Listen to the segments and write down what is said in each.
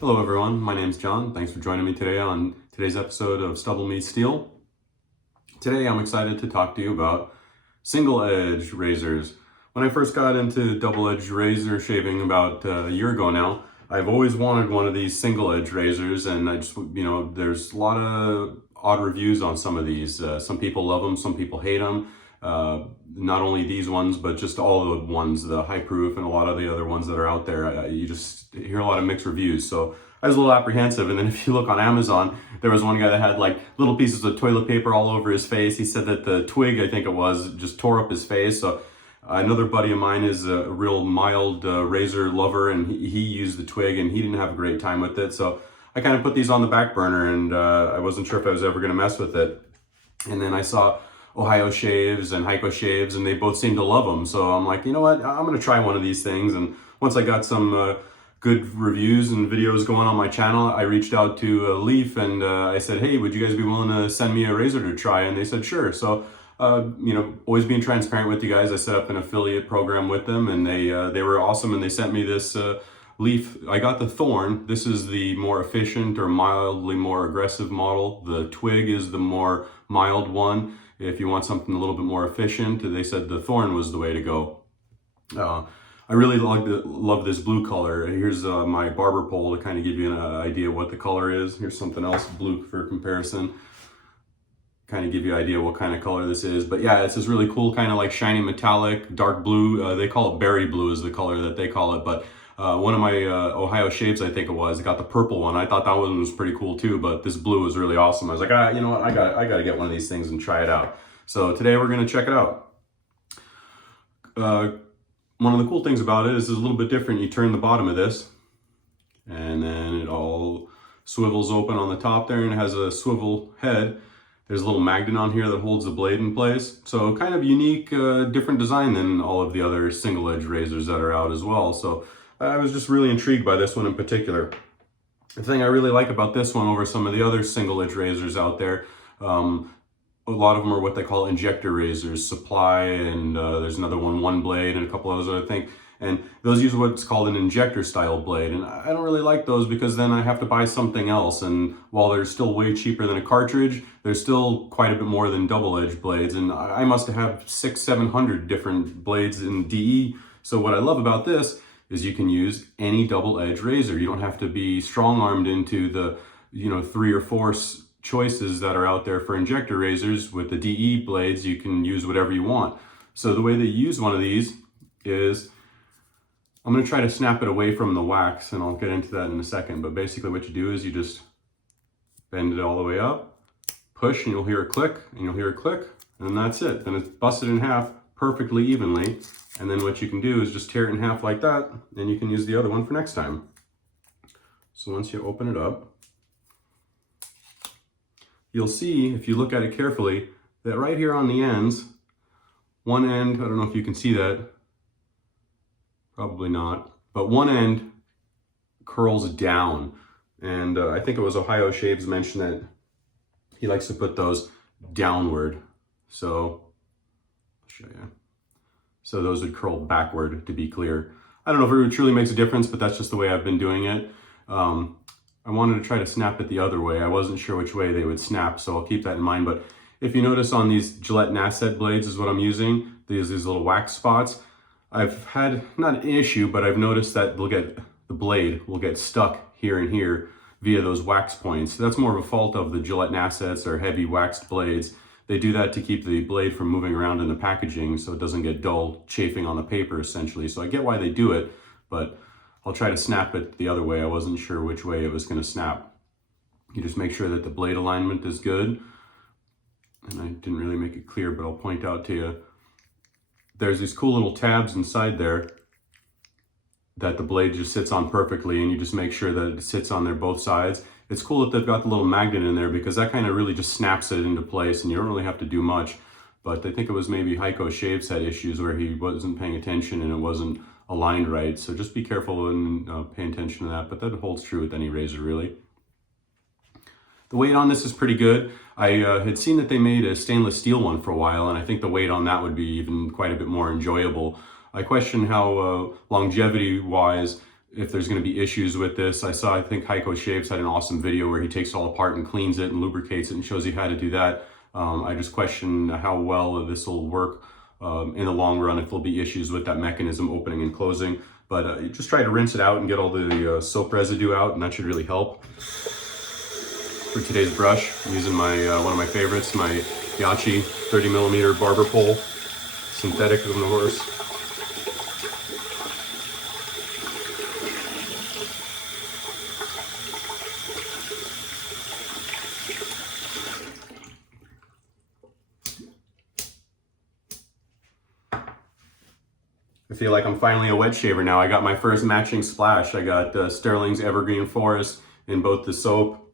Hello everyone, my name's John. Thanks for joining me today on today's episode of Stubble Meets Steel. Today I'm excited to talk to you about single edge razors. When I first got into double edge razor shaving about a year ago now, I've always wanted one of these single edge razors, and there's a lot of odd reviews on some of these. Some people love them, some people hate them. Not only these ones, but just all the ones, the high proof and a lot of the other ones that are out there. You just hear a lot of mixed reviews. So I was a little apprehensive. And then if you look on Amazon, there was one guy that had like little pieces of toilet paper all over his face. He said that the twig, I think it was, just tore up his face. So another buddy of mine is a real mild razor lover, and he used the twig and he didn't have a great time with it. So I kind of put these on the back burner, and I wasn't sure if I was ever going to mess with it. And then I saw Ohio Shaves and Heiko Shaves, and they both seem to love them. So I'm like, you know what, I'm going to try one of these things. And once I got some good reviews and videos going on my channel, I reached out to Leaf and I said, hey, would you guys be willing to send me a razor to try? And they said, sure. So, always being transparent with you guys, I set up an affiliate program with them, and they were awesome, and they sent me this Leaf. I got the Thorn. This is the more efficient or mildly more aggressive model. The Twig is the more mild one. If you want something a little bit more efficient, they said the Thorn was the way to go. I really love this blue color. Here's my Barber pole to kind of give you an idea what the color is. Here's something else, blue for comparison. Kind of give you an idea what kind of color this is. But yeah, it's this really cool kind of like shiny metallic, dark blue. They call it berry blue is the color that they call it. But one of my Ohio Shaves, I think it was, got the purple one. I thought that one was pretty cool too, but this blue was really awesome. I was like, you know what, I got to get one of these things and try it out. So today we're going to check it out. One of the cool things about it is it's a little bit different. You turn the bottom of this, and then it all swivels open on the top there, and it has a swivel head. There's a little magnet on here that holds the blade in place. So kind of unique, different design than all of the other single edge razors that are out as well. So I was just really intrigued by this one in particular. The thing I really like about this one over some of the other single edge razors out there, a lot of them are what they call injector razors, Supply, and there's another one Blade, and a couple of those, I think. And those use what's called an injector style blade. And I don't really like those because then I have to buy something else. And while they're still way cheaper than a cartridge, they're still quite a bit more than double edge blades. And I must have 600-700 different blades in DE. So what I love about this is you can use any double edge razor. You don't have to be strong armed into the 3 or 4 choices that are out there for injector razors. With the DE blades, you can use whatever you want. So the way that you use one of these is, I'm going to try to snap it away from the wax, and I'll get into that in a second. But basically what you do is you just bend it all the way up, push, and you'll hear a click, and you'll hear a click, and that's it. Then it's busted in half perfectly evenly. And then what you can do is just tear it in half like that, and you can use the other one for next time. So once you open it up, you'll see, if you look at it carefully, that right here on the ends, one end, I don't know if you can see that, probably not, but one end curls down. And I think it was Ohio Shaves mentioned that he likes to put those downward. So I'll show you. So those would curl backward, to be clear. I don't know if it truly makes a difference, but that's just the way I've been doing it. I wanted to try to snap it the other way. I wasn't sure which way they would snap, so I'll keep that in mind. But if you notice on these Gillette Nacet blades is what I'm using, these little wax spots, I've had, not an issue, but I've noticed that the blade will get stuck here and here via those wax points. That's more of a fault of the Gillette Nacets or heavy waxed blades. They do that to keep the blade from moving around in the packaging so it doesn't get dull, chafing on the paper essentially. So I get why they do it, but I'll try to snap it the other way. I wasn't sure which way it was going to snap. You just make sure that the blade alignment is good. And I didn't really make it clear, but I'll point out to you. There's these cool little tabs inside there that the blade just sits on perfectly, and you just make sure that it sits on there both sides. It's cool that they've got the little magnet in there because that kind of really just snaps it into place, and you don't really have to do much. But I think it was maybe Heiko Shaves had issues where he wasn't paying attention and it wasn't aligned right. So just be careful and pay attention to that. But that holds true with any razor, really. The weight on this is pretty good. I had seen that they made a stainless steel one for a while, and I think the weight on that would be even quite a bit more enjoyable. I question how longevity-wise if there's going to be issues with this. I think Heiko Shaves had an awesome video where he takes it all apart and cleans it and lubricates it and shows you how to do that. I just question how well this will work in the long run, if there'll be issues with that mechanism opening and closing. But just try to rinse it out and get all the soap residue out, and that should really help. For today's brush, I'm using my one of my favorites, my Yaqi 30mm barber pole, synthetic of course. I feel like I'm finally a wet shaver now. I got my first matching splash. I got Stirling's Evergreen Forest in both the soap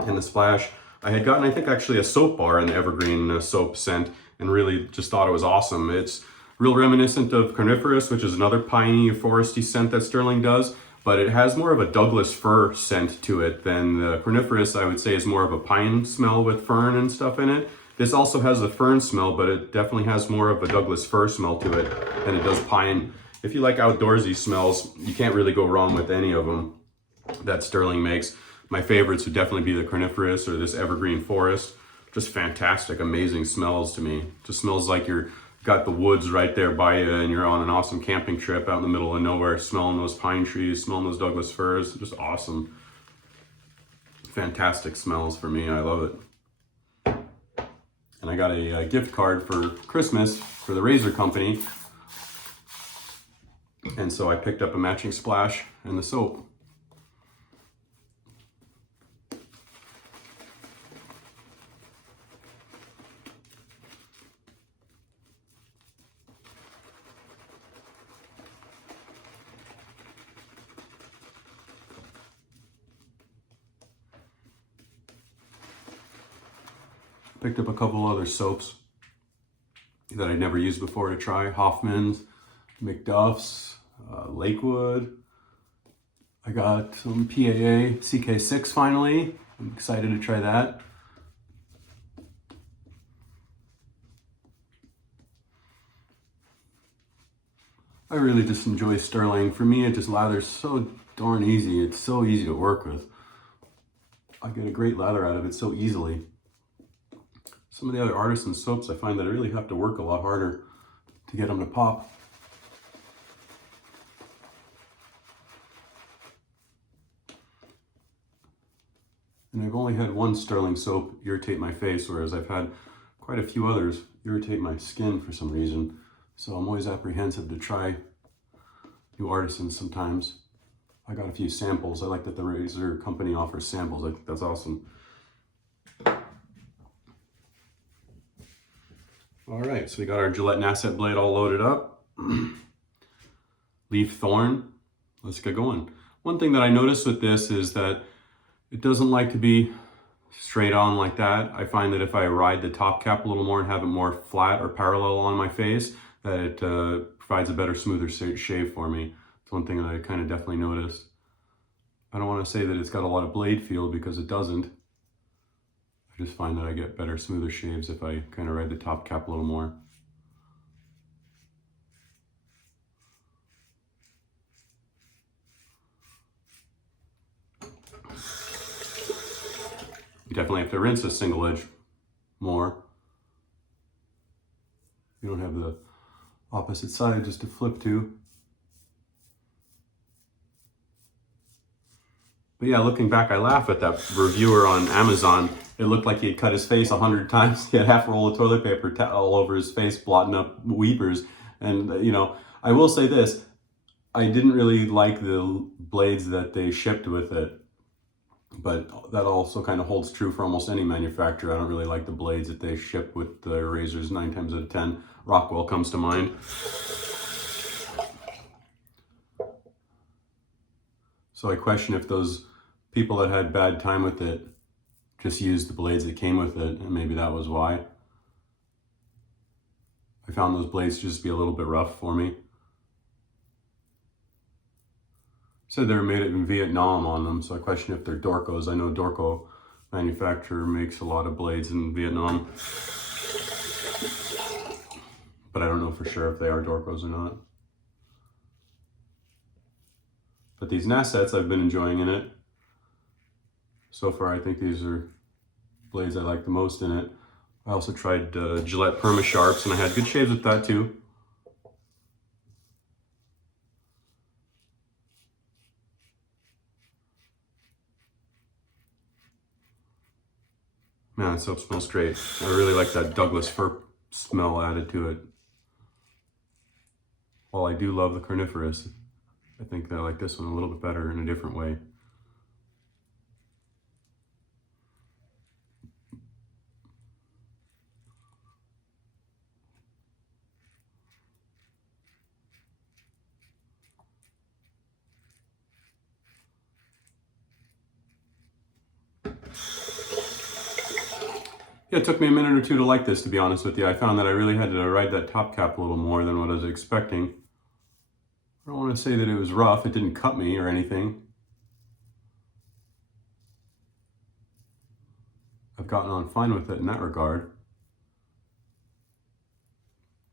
and the splash. I had gotten, I think, actually a soap bar in the Evergreen soap scent, and really just thought it was awesome. It's real reminiscent of Coniferous, which is another piney, foresty scent that Stirling does, but it has more of a Douglas fir scent to it than the Coniferous. I would say is more of a pine smell with fern and stuff in it. This also has a fern smell, but it definitely has more of a Douglas fir smell to it than it does pine. If you like outdoorsy smells, you can't really go wrong with any of them that Stirling makes. My favorites would definitely be the Coniferous or this Evergreen Forest. Just fantastic, amazing smells to me. Just smells like you're got the woods right there by you and you're on an awesome camping trip out in the middle of nowhere, smelling those pine trees, smelling those Douglas firs. Just awesome. Fantastic smells for me. I love it. And I got a gift card for Christmas for the razor company. And so I picked up a matching splash and the soap. Picked up a couple other soaps that I'd never used before to try. Hoffman's, McDuff's, Lakewood. I got some PAA CK6 finally. I'm excited to try that. I really just enjoy Stirling. For me, it just lathers so darn easy. It's so easy to work with. I get a great lather out of it so easily. Some of the other artisan soaps, I find that I really have to work a lot harder to get them to pop. And I've only had one Stirling soap irritate my face, whereas I've had quite a few others irritate my skin for some reason. So I'm always apprehensive to try new artisans sometimes. I got a few samples. I like that the razor company offers samples. I think that's awesome. All right, so we got our Gillette Nacet blade all loaded up. Leaf Thorn. Let's get going. One thing that I noticed with this is that it doesn't like to be straight on like that. I find that if I ride the top cap a little more and have it more flat or parallel on my face, that it provides a better, smoother shave for me. It's one thing that I kind of definitely noticed. I don't want to say that it's got a lot of blade feel because it doesn't. I just find that I get better, smoother shaves if I kind of ride the top cap a little more. You definitely have to rinse a single edge more. You don't have the opposite side just to flip to. But yeah, looking back, I laugh at that reviewer on Amazon. It looked like he had cut his face 100 times. He had half a roll of toilet paper all over his face, blotting up weepers. And, you know, I will say this. I didn't really like the blades that they shipped with it. But that also kind of holds true for almost any manufacturer. I don't really like the blades that they ship with the razors 9 times out of 10. Rockwell comes to mind. So I question if those people that had bad time with it just used the blades that came with it, and maybe that was why. I found those blades to just be a little bit rough for me. Said they were made in Vietnam on them, so I question if they're Dorcos. I know Dorco manufacturer makes a lot of blades in Vietnam, but I don't know for sure if they are Dorcos or not. But these Nacets I've been enjoying in it. So far I think these are blades I like the most in it. I also tried Gillette Perma Sharps and I had good shaves with that too. Man, that soap smells great. I really like that Douglas fir smell added to it. While I do love the carniferous, I think I like this one a little bit better in a different way. Yeah, it took me a minute or two to like this, to be honest with you. I found that I really had to ride that top cap a little more than what I was expecting. I don't want to say that it was rough. It didn't cut me or anything. I've gotten on fine with it in that regard.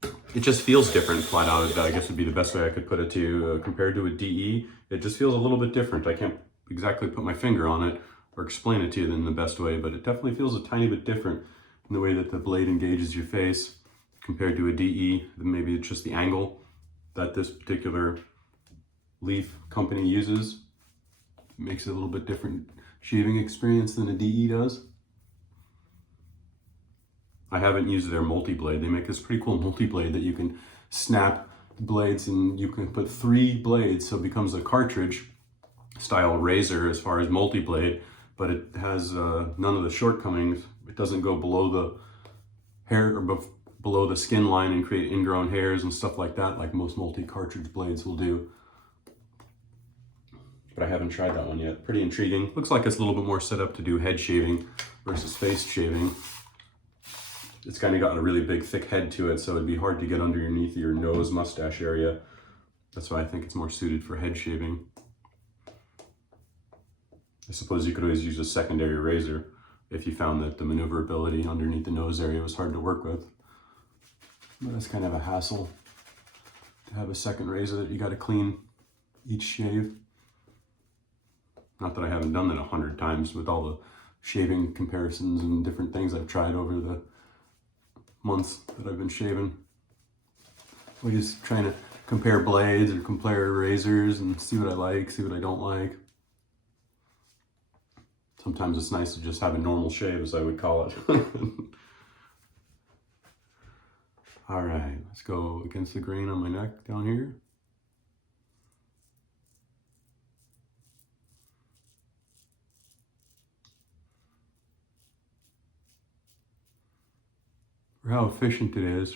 It just feels different, flat out. I guess would be the best way I could put it to you. Compared to a DE, it just feels a little bit different. I can't exactly put my finger on it or explain it to you in the best way, but it definitely feels a tiny bit different in the way that the blade engages your face compared to a DE. Maybe it's just the angle that this particular leaf company uses. It makes it a little bit different shaving experience than a DE does. I haven't used their multi-blade. They make this pretty cool multi-blade that you can snap the blades and you can put 3 blades, so it becomes a cartridge style razor as far as multi-blade, but it has none of the shortcomings. It doesn't go below the hair or below the skin line and create ingrown hairs and stuff like that, like most multi-cartridge blades will do. But I haven't tried that one yet. Pretty intriguing. Looks like it's a little bit more set up to do head shaving versus face shaving. It's kind of got a really big thick head to it, so it'd be hard to get underneath your nose mustache area. That's why I think it's more suited for head shaving. I suppose you could always use a secondary razor if you found that the maneuverability underneath the nose area was hard to work with. But that's kind of a hassle to have a second razor that you got to clean each shave. Not that I haven't done that 100 times with all the shaving comparisons and different things I've tried over the months that I've been shaving. We're just trying to compare blades or compare razors and see what I like, see what I don't like. Sometimes it's nice to just have a normal shave, as I would call it. All right, let's go against the grain on my neck down here. For how efficient it is,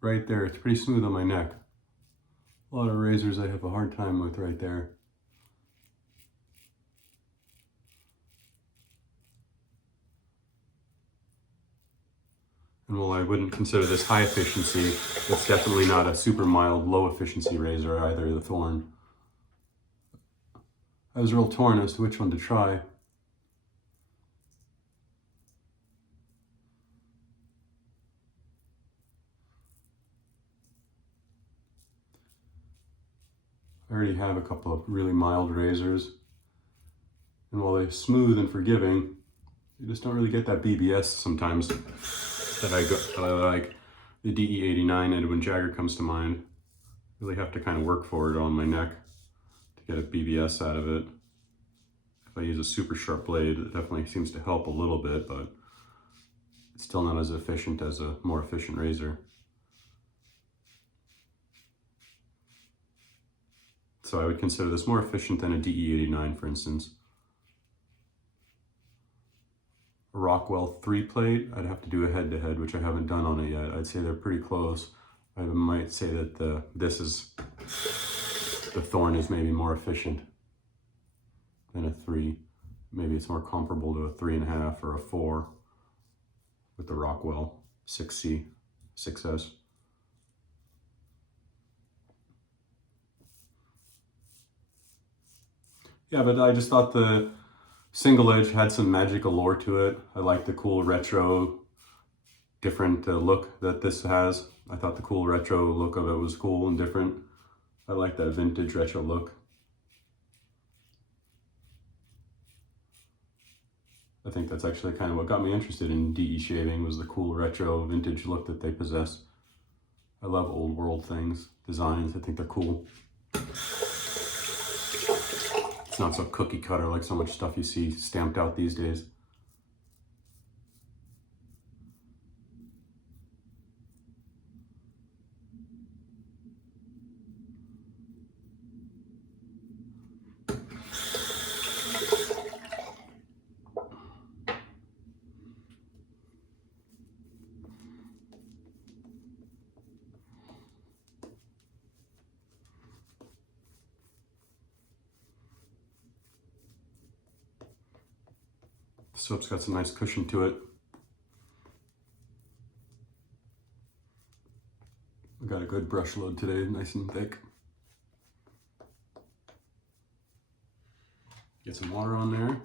right there, it's pretty smooth on my neck. A lot of razors I have a hard time with right there. And while I wouldn't consider this high efficiency, it's definitely not a super mild, low efficiency razor either, the Thorn. I was real torn as to which one to try. I already have a couple of really mild razors, and while they're smooth and forgiving, you just don't really get that BBS sometimes that I like. The DE89 Edwin Jagger comes to mind. Really have to kind of work for it on my neck to get a BBS out of it. If I use a super sharp blade, it definitely seems to help a little bit, but it's still not as efficient as a more efficient razor. So I would consider this more efficient than a DE89, for instance. A Rockwell 3-plate, I'd have to do a head-to-head, which I haven't done on it yet. I'd say they're pretty close. I might say that the Thorn is maybe more efficient than a 3. Maybe it's more comparable to a 3.5 or a 4 with the Rockwell 6C, 6S. Yeah, but I just thought the single edge had some magic allure to it. I like the cool retro, different look that this has. I thought the cool retro look of it was cool and different. I like that vintage retro look. I think that's actually kind of what got me interested in DE shaving, was the cool retro vintage look that they possess. I love old world things, designs. I think they're cool. It's not so cookie cutter like so much stuff you see stamped out these days. The soap's got some nice cushion to it. I got a good brush load today, nice and thick. Get some water on there.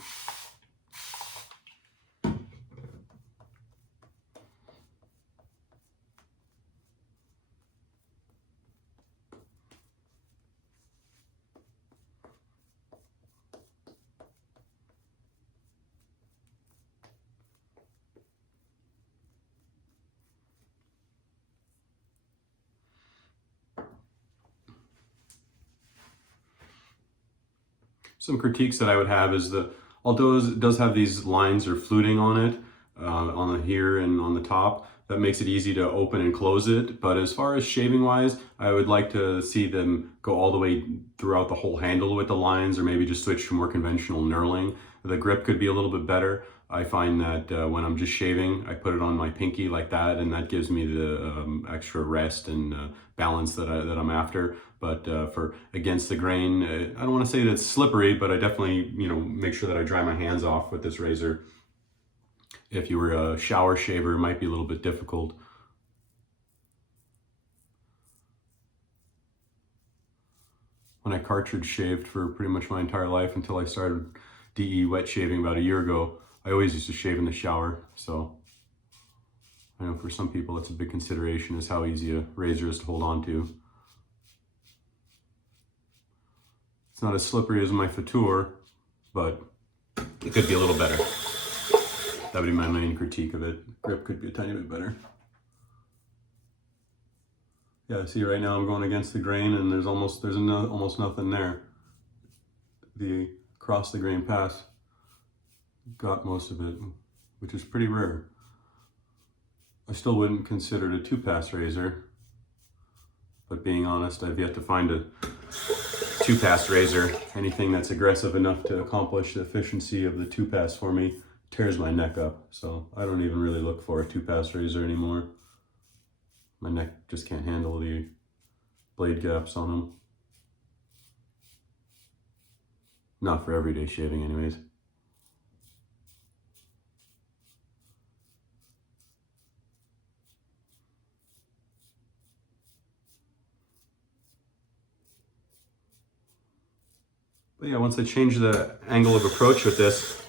Some critiques that I would have is that although it does have these lines or fluting on it, on the here and on the top, that makes it easy to open and close it. But as far as shaving wise, I would like to see them go all the way throughout the whole handle with the lines, or maybe just switch to more conventional knurling. The grip could be a little bit better. I find that when I'm just shaving, I put it on my pinky like that, and that gives me the extra rest and balance that I'm after. But for against the grain, I don't want to say that it's slippery, but I definitely, make sure that I dry my hands off with this razor. If you were a shower shaver, it might be a little bit difficult. When I cartridge shaved for pretty much my entire life until I started DE wet shaving about a year ago, I always used to shave in the shower. So I know for some people that's a big consideration, is how easy a razor is to hold on to. It's not as slippery as my Fatour, but it could be a little better. That would be my main critique of it. Grip could be a tiny bit better. Yeah, see right now I'm going against the grain, and there's almost nothing there. The across the grain pass got most of it, which is pretty rare. I still wouldn't consider it a 2-pass razor, but being honest, I've yet to find a 2-pass razor. Anything that's aggressive enough to accomplish the efficiency of the 2-pass for me tears my neck up. So I don't even really look for a 2-pass razor anymore. My neck just can't handle the blade gaps on them. Not for everyday shaving anyways. But yeah, once I change the angle of approach with this,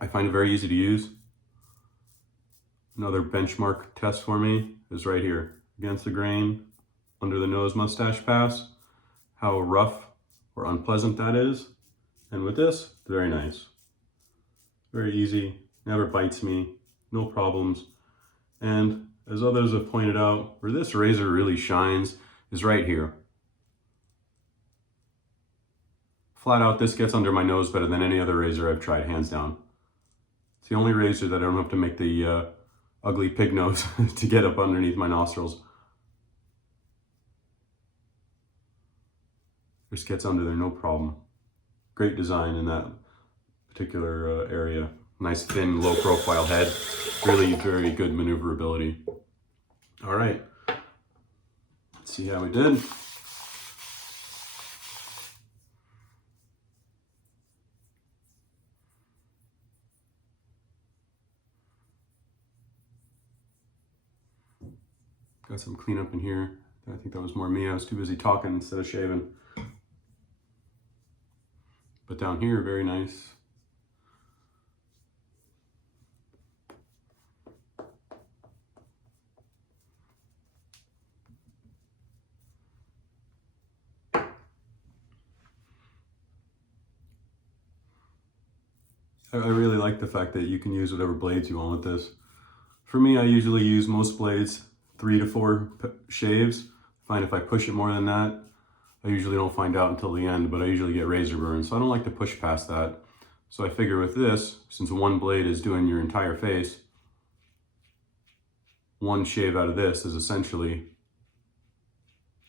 I find it very easy to use. Another benchmark test for me is right here. Against the grain, under the nose mustache pass, how rough or unpleasant that is. And with this, very nice. Very easy, never bites me, no problems. And as others have pointed out, where this razor really shines is right here. Flat out, this gets under my nose better than any other razor I've tried, hands down. It's the only razor that I don't have to make the ugly pig nose to get up underneath my nostrils. Just gets under there, no problem. Great design in that particular area. Nice thin, low profile head. Really very good maneuverability. All right, let's see how we did. Got some cleanup in here. I think that was more me. I was too busy talking instead of shaving. But down here, very nice. I really like the fact that you can use whatever blades you want with this. For me, I usually use most blades 3 to 4 shaves. I find if I push it more than that, I usually don't find out until the end, but I usually get razor burn, so I don't like to push past that. So I figure with this, since one blade is doing your entire face, one shave out of this is essentially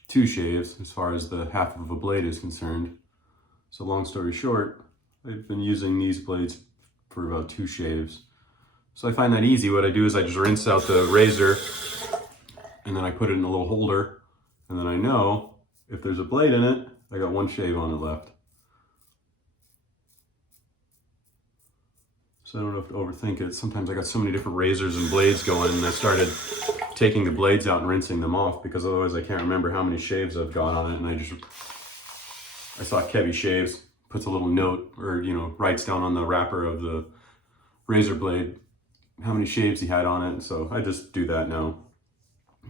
2 shaves as far as the half of a blade is concerned. So long story short, I've been using these blades for about 2 shaves. So I find that easy. What I do is I just rinse out the razor and then I put it in a little holder, and then I know if there's a blade in it, I got 1 shave on it left. So I don't have to overthink it. Sometimes I got so many different razors and blades going, and I started taking the blades out and rinsing them off because otherwise I can't remember how many shaves I've got on it. And I saw Kevy Shaves puts a little note, or writes down on the wrapper of the razor blade how many shaves he had on it. So I just do that now.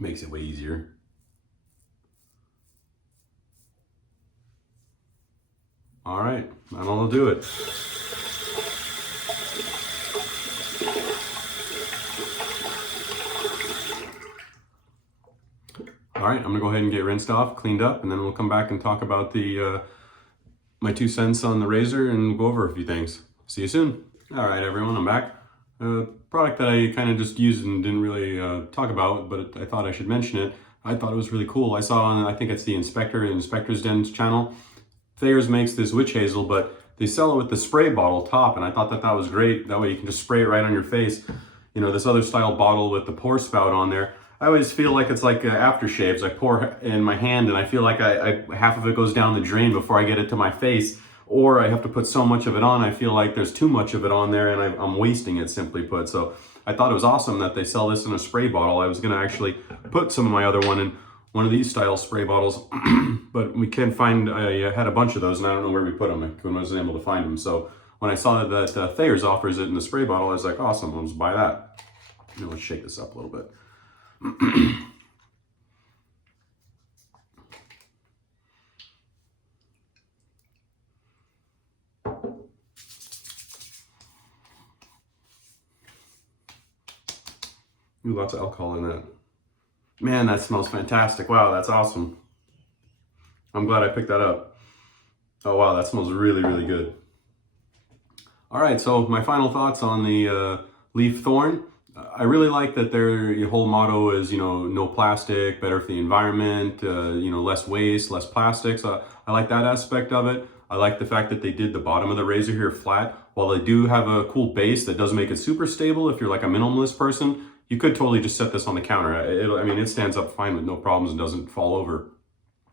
Makes it way easier. All right, that'll do it. All right, I'm gonna go ahead and get rinsed off, cleaned up, and then we'll come back and talk about the my 2 cents on the razor and go over a few things. See you soon. All right, everyone, I'm back. A product that I kind of just used and didn't really talk about, but I thought I should mention it. I thought it was really cool. I saw on, I think it's the Inspector's Den's channel, Thayer's makes this witch hazel, but they sell it with the spray bottle top, and I thought that was great. That way you can just spray it right on your face. This other style bottle with the pour spout on there, I always feel like it's like aftershaves. I pour in my hand and I feel like half of it goes down the drain before I get it to my face, or I have to put so much of it on, I feel like there's too much of it on there and I'm wasting it, simply put. So I thought it was awesome that they sell this in a spray bottle. I was gonna actually put some of my other one in one of these style spray bottles, but we can't find, I had a bunch of those and I don't know where we put them. I wasn't able to find them. So when I saw that Thayer's offers it in the spray bottle, I was like, awesome, I'll just buy that. Let's shake this up a little bit. Ooh, lots of alcohol in that. Man, that smells fantastic. Wow, that's awesome. I'm glad I picked that up. Oh wow, that smells really, really good. All right, so my final thoughts on the Leaf Thorn. I really like that their whole motto is, no plastic, better for the environment, less waste, less plastics. I like that aspect of it. I like the fact that they did the bottom of the razor here flat. While they do have a cool base that does make it super stable, if you're like a minimalist person, you could totally just set this on the counter. It stands up fine with no problems and doesn't fall over.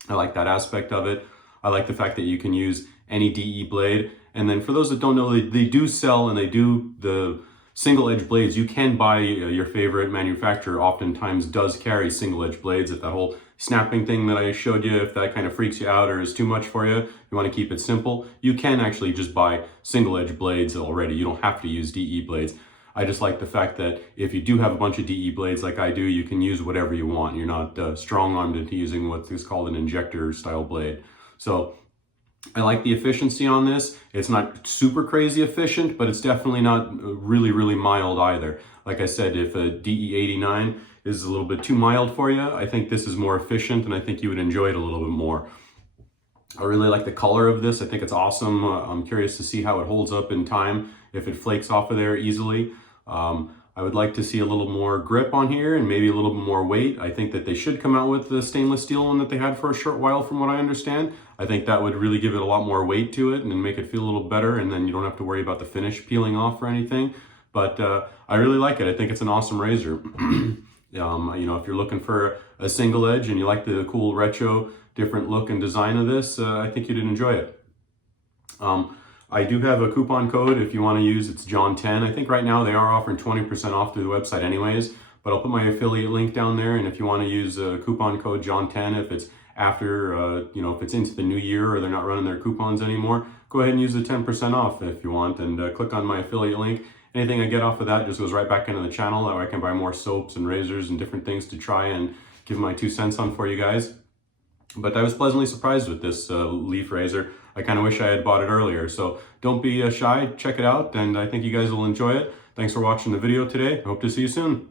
I like that aspect of it. I like the fact that you can use any DE blade. And then for those that don't know, they do sell and they do the single edge blades. You can buy your favorite manufacturer oftentimes does carry single edge blades. If that whole snapping thing that I showed you, if that kind of freaks you out or is too much for you, you want to keep it simple, you can actually just buy single edge blades already. You don't have to use DE blades. I just like the fact that if you do have a bunch of DE blades like I do, you can use whatever you want. You're not strong-armed into using what is called an injector style blade. So I like the efficiency on this. It's not super crazy efficient, but it's definitely not really, really mild either. Like I said, if a DE89 is a little bit too mild for you, I think this is more efficient and I think you would enjoy it a little bit more. I really like the color of this. I think it's awesome. I'm curious to see how it holds up in time, if it flakes off of there easily. I would like to see a little more grip on here and maybe a little bit more weight. I think that they should come out with the stainless steel one that they had for a short while, from what I understand. I think that would really give it a lot more weight to it and make it feel a little better, and then you don't have to worry about the finish peeling off or anything. But I really like it. I think it's an awesome razor. If you're looking for a single edge and you like the cool retro different look and design of this, I think you'd enjoy it. I do have a coupon code if you want to use. It's John10. I think right now they are offering 20% off through the website anyways, but I'll put my affiliate link down there, and if you want to use a coupon code John10, if it's after, if it's into the new year or they're not running their coupons anymore, go ahead and use the 10% off if you want, and click on my affiliate link. Anything I get off of that just goes right back into the channel. That way I can buy more soaps and razors and different things to try and give my 2 cents on for you guys. But I was pleasantly surprised with this Leaf razor. I kind of wish I had bought it earlier. So don't be shy, check it out, and I think you guys will enjoy it. Thanks for watching the video today. I hope to see you soon.